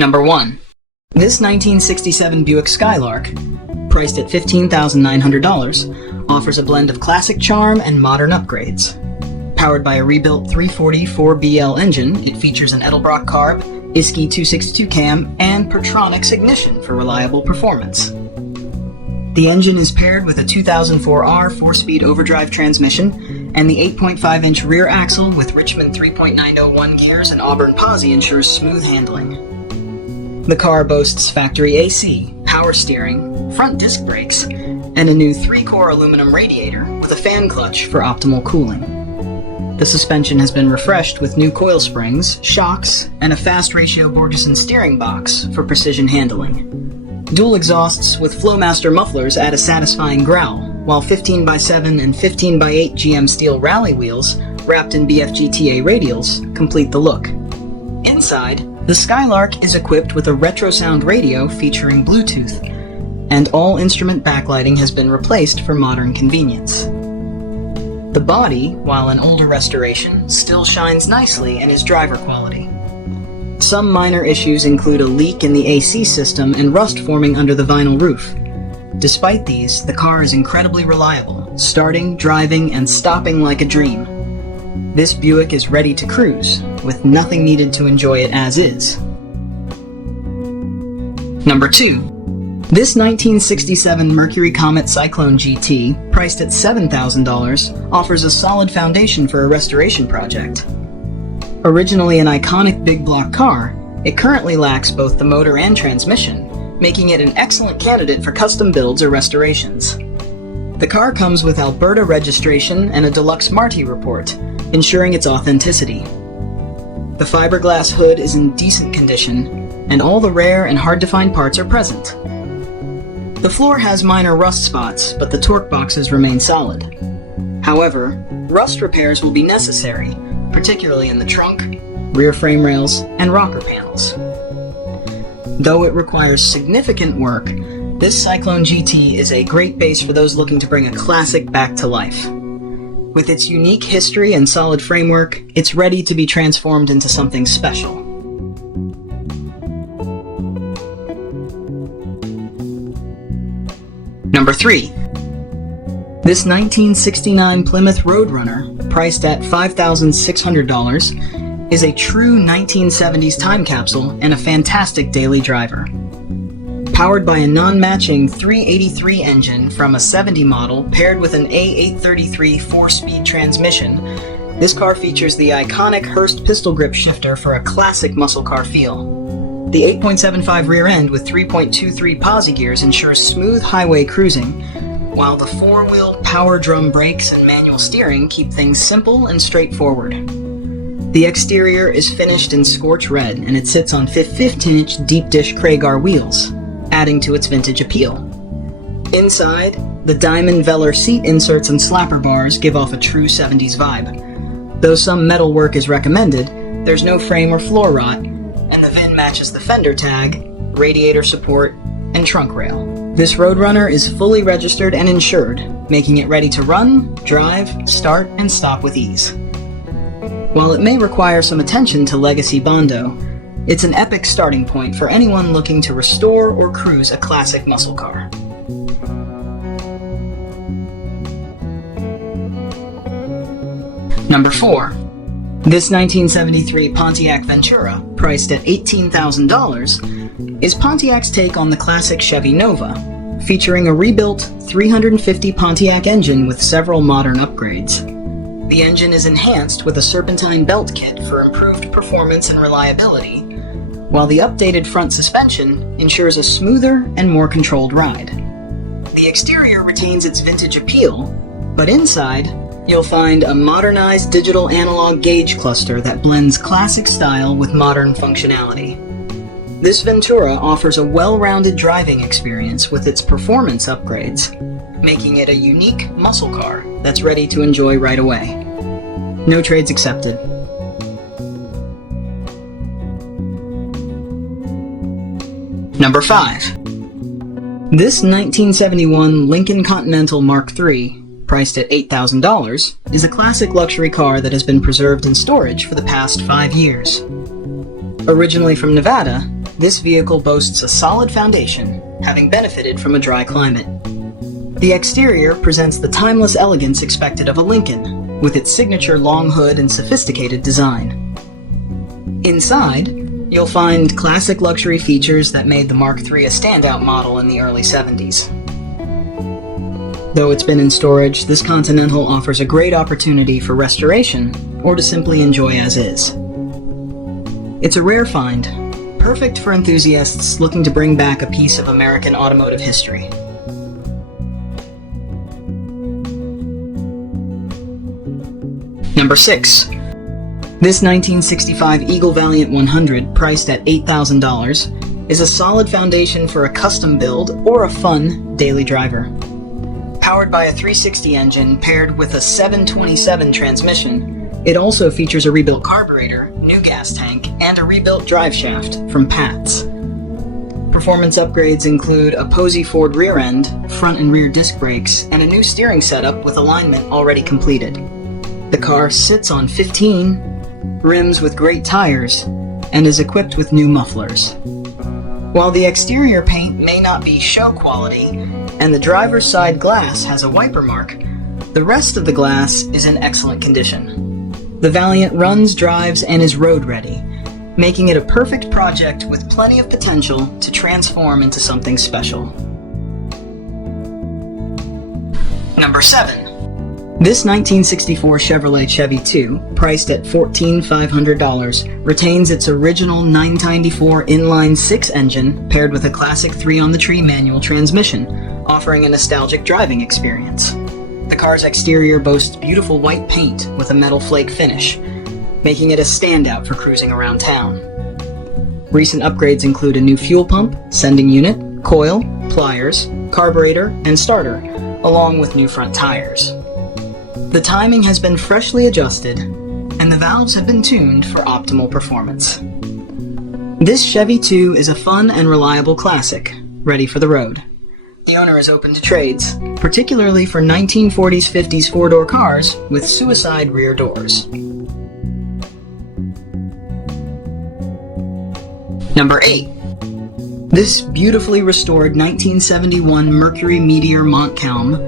Number 1. This 1967 Buick Skylark, priced at $15,900, offers a blend of classic charm and modern upgrades. Powered by a rebuilt 340 4BL engine, it features an Edelbrock carb, ISKI 262 cam, and Pertronix ignition for reliable performance. The engine is paired with a 2004R 4-speed overdrive transmission, and the 8.5-inch rear axle with Richmond 3.901 gears and Auburn posi ensures smooth handling. The car boasts factory AC, power steering, front disc brakes, and a new 3-core aluminum radiator with a fan clutch for optimal cooling. The suspension has been refreshed with new coil springs, shocks, and a fast ratio Borgeson steering box for precision handling. Dual exhausts with Flowmaster mufflers add a satisfying growl, while 15x7 and 15x8 GM steel rally wheels, wrapped in BFGTA radials, complete the look. Inside, the Skylark is equipped with a retrosound radio featuring Bluetooth, and all instrument backlighting has been replaced for modern convenience. The body, while an older restoration, still shines nicely and is driver quality. Some minor issues include a leak in the AC system and rust forming under the vinyl roof. Despite these, the car is incredibly reliable, starting, driving, and stopping like a dream. This Buick is ready to cruise, with nothing needed to enjoy it as is. Number 2. This 1967 Mercury Comet Cyclone GT, priced at $7,000, offers a solid foundation for a restoration project. Originally an iconic big block car, it currently lacks both the motor and transmission, making it an excellent candidate for custom builds or restorations. The car comes with Alberta registration and a deluxe Marti report, ensuring its authenticity. The fiberglass hood is in decent condition, and all the rare and hard-to-find parts are present. The floor has minor rust spots, but the torque boxes remain solid. However, rust repairs will be necessary, particularly in the trunk, rear frame rails, and rocker panels. Though it requires significant work, this Cyclone GT is a great base for those looking to bring a classic back to life. With its unique history and solid framework, it's ready to be transformed into something special. Number 3. This 1969 Plymouth Roadrunner, priced at $5,600, is a true 1970s time capsule and a fantastic daily driver. Powered by a non-matching 383 engine from a 70 model paired with an A833 4-speed transmission, this car features the iconic Hurst pistol grip shifter for a classic muscle car feel. The 8.75 rear end with 3.23 posi gears ensures smooth highway cruising, while the 4-wheel power drum brakes and manual steering keep things simple and straightforward. The exterior is finished in scorch red, and it sits on 15-inch deep dish Kragar wheels, adding to its vintage appeal. Inside, the diamond velour seat inserts and slapper bars give off a true 70s vibe. Though some metal work is recommended, there's no frame or floor rot, and the VIN matches the fender tag, radiator support, and trunk rail. This Roadrunner is fully registered and insured, making it ready to run, drive, start, and stop with ease. While it may require some attention to legacy Bondo, it's an epic starting point for anyone looking to restore or cruise a classic muscle car. Number 4. This 1973 Pontiac Ventura, priced at $18,000, is Pontiac's take on the classic Chevy Nova, featuring a rebuilt 350 Pontiac engine with several modern upgrades. The engine is enhanced with a serpentine belt kit for improved performance and reliability, while the updated front suspension ensures a smoother and more controlled ride. The exterior retains its vintage appeal, but inside, you'll find a modernized digital analog gauge cluster that blends classic style with modern functionality. This Ventura offers a well-rounded driving experience with its performance upgrades, making it a unique muscle car that's ready to enjoy right away. No trades accepted. Number 5. This 1971 Lincoln Continental Mark III, priced at $8,000, is a classic luxury car that has been preserved in storage for the past 5 years. Originally from Nevada, this vehicle boasts a solid foundation, having benefited from a dry climate. The exterior presents the timeless elegance expected of a Lincoln, with its signature long hood and sophisticated design. Inside, you'll find classic luxury features that made the Mark III a standout model in the early 70s. Though it's been in storage, this Continental offers a great opportunity for restoration or to simply enjoy as is. It's a rare find, perfect for enthusiasts looking to bring back a piece of American automotive history. Number 6. This 1965 Eagle Valiant 100, priced at $8,000, is a solid foundation for a custom build or a fun daily driver. Powered by a 360 engine paired with a 727 transmission, it also features a rebuilt carburetor, new gas tank, and a rebuilt drive shaft from Pat's. Performance upgrades include a Posey Ford rear end, front and rear disc brakes, and a new steering setup with alignment already completed. The car sits on 15 rims with great tires and is equipped with new mufflers. While the exterior paint may not be show quality and the driver's side glass has a wiper mark, the rest of the glass is in excellent condition. The Valiant runs, drives, and is road ready, making it a perfect project with plenty of potential to transform into something special. Number 7. This 1964 Chevrolet Chevy 2, priced at $14,500, retains its original 994 inline-6 engine paired with a classic 3-on-the-tree manual transmission, offering a nostalgic driving experience. The car's exterior boasts beautiful white paint with a metal flake finish, making it a standout for cruising around town. Recent upgrades include a new fuel pump, sending unit, coil, pliers, carburetor, and starter, along with new front tires. The timing has been freshly adjusted, and the valves have been tuned for optimal performance. This Chevy 2 is a fun and reliable classic, ready for the road. The owner is open to trades, particularly for 1940s-50s four-door cars with suicide rear doors. Number 8. This beautifully restored 1971 Mercury Meteor Montcalm,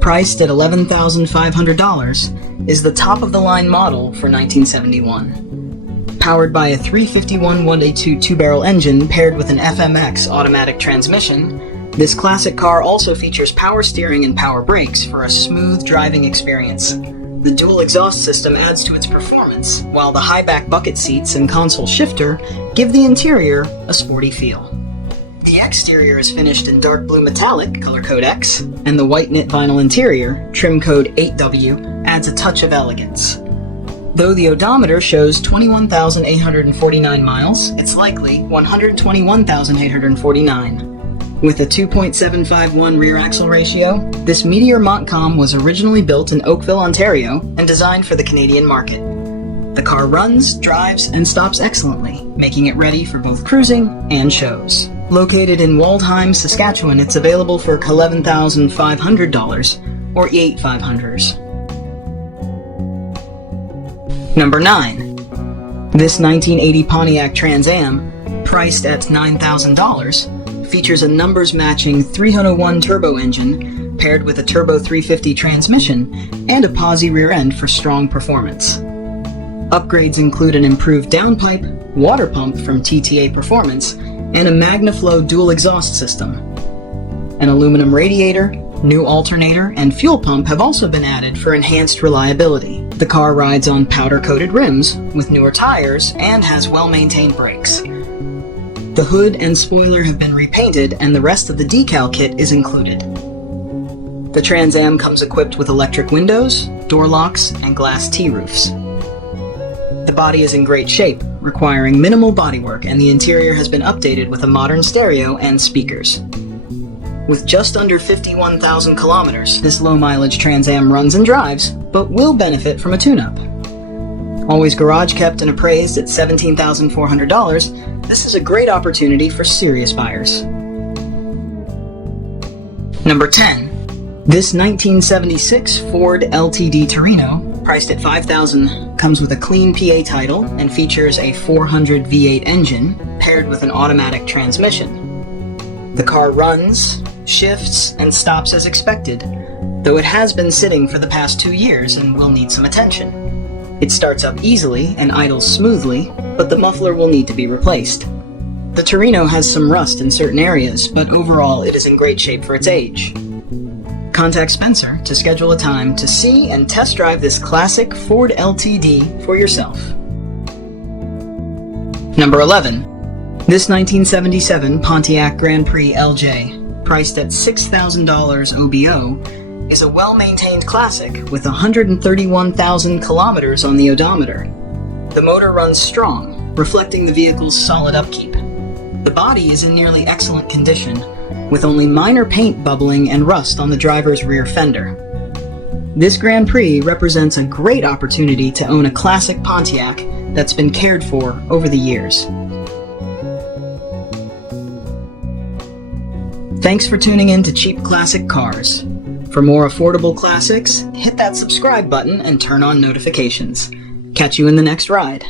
priced at $11,500, is the top-of-the-line model for 1971. Powered by a 351 1.2 two-barrel engine paired with an FMX automatic transmission, this classic car also features power steering and power brakes for a smooth driving experience. The dual exhaust system adds to its performance, while the high-back bucket seats and console shifter give the interior a sporty feel. The exterior is finished in dark blue metallic, color code X, and the white knit vinyl interior, trim code 8W, adds a touch of elegance. Though the odometer shows 21,849 miles, it's likely 121,849. With a 2.751 rear axle ratio, this Meteor Montcalm was originally built in Oakville, Ontario, and designed for the Canadian market. The car runs, drives, and stops excellently, making it ready for both cruising and shows. Located in Waldheim, Saskatchewan, it's available for $11,500 or $8,500. Number 9. This 1980 Pontiac Trans Am, priced at $9,000, features a numbers-matching 301 turbo engine paired with a turbo 350 transmission and a posi rear end for strong performance. Upgrades include an improved downpipe, water pump from TTA Performance, and a MagnaFlow dual exhaust system. An aluminum radiator, new alternator, and fuel pump have also been added for enhanced reliability. The car rides on powder-coated rims with newer tires and has well-maintained brakes. The hood and spoiler have been repainted, and the rest of the decal kit is included. The Trans Am comes equipped with electric windows, door locks, and glass T-roofs. The body is in great shape, requiring minimal bodywork, and the interior has been updated with a modern stereo and speakers. With just under 51,000 kilometers, this low-mileage Trans Am runs and drives, but will benefit from a tune-up. Always garage kept and appraised at $17,400, this is a great opportunity for serious buyers. Number 10. This 1976 Ford LTD Torino, priced at $5,000, comes with a clean PA title and features a 400 V8 engine paired with an automatic transmission. The car runs, shifts, and stops as expected, though it has been sitting for the past 2 years and will need some attention. It starts up easily and idles smoothly, but the muffler will need to be replaced. The Torino has some rust in certain areas, but overall it is in great shape for its age. Contact Spencer to schedule a time to see and test drive this classic Ford LTD for yourself. Number 11. This 1977 Pontiac Grand Prix LJ, priced at $6,000 OBO, is a well-maintained classic with 131,000 kilometers on the odometer. The motor runs strong, reflecting the vehicle's solid upkeep. The body is in nearly excellent condition, with only minor paint bubbling and rust on the driver's rear fender. This Grand Prix represents a great opportunity to own a classic Pontiac that's been cared for over the years. Thanks for tuning in to Cheap Classic Cars. For more affordable classics, hit that subscribe button and turn on notifications. Catch you in the next ride.